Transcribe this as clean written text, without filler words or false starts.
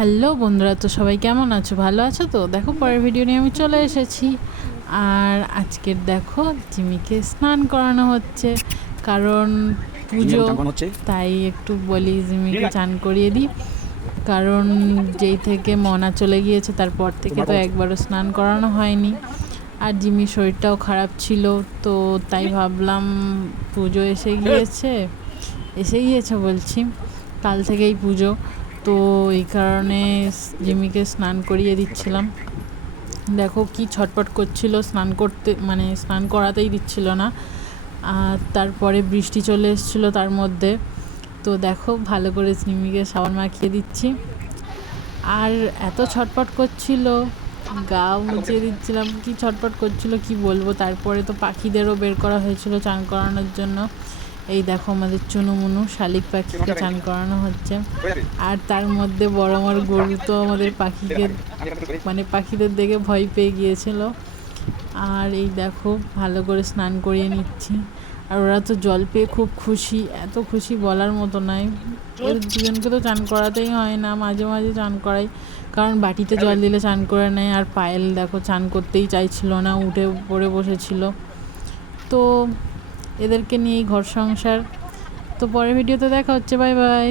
Hello বন্ধুরা, তো সবাই কেমন আছো? ভালো আছো তো? দেখো পরের ভিডিও নিয়ে আমি চলে এসেছি। আর আজকের দেখো জিমিকে স্নান করানো হচ্ছে, কারণ পুজো, তাই একটু বলি জিমিকে চান করিয়ে দিই। কারণ যেই থেকে মনা চলে গিয়েছে তারপর থেকে তো একবারও স্নান করানো হয়নি। আর জিমির শরীরটাও খারাপ ছিল, তো তাই ভাবলাম পুজো এসে গিয়েছে বলছি, কাল থেকেই পুজো, তো এই কারণে জিমিকে স্নান করিয়ে দিচ্ছিলাম। দেখো কি ছটপট করছিল, স্নান করতে মানে স্নান করাতেই দিচ্ছিল না। আর তারপরে বৃষ্টি চলে এসেছিলো তার মধ্যে, তো দেখো ভালো করে জিমিকে সাবান মাখিয়ে দিচ্ছি। আর এত ছটপট করছিল, গা মুছিয়ে দিচ্ছিলাম, কি ছটপট করছিল কি বলবো। তারপরে তো পাখিদেরও বের করা হয়েছিল চান করানোর জন্য। এই দেখো আমাদের চুনুমুনু শালিক পাখিকে চান করানো হচ্ছে। আর তার মধ্যে বড় আমার গরু তো আমাদের পাখিকে মানে পাখিদের দেখে ভয় পেয়ে গিয়েছিল। আর এই দেখো ভালো করে স্নান করিয়ে নিচ্ছি। আর ওরা তো জল পেয়ে খুব খুশি, এত খুশি বলার মতো নয়। ওদের দুজনকে তো চান করাতেই হয় না, মাঝে মাঝে চান করাই, কারণ বাটিতে জল দিলে চান করে নেয়। আর পায়েল দেখো চান করতেই চাইছিল না, উঠে পড়ে বসেছিল। তো এদেরকে নিয়েই ঘর সংসার। তো পরের ভিডিওতে দেখা হচ্ছে, বাই বাই।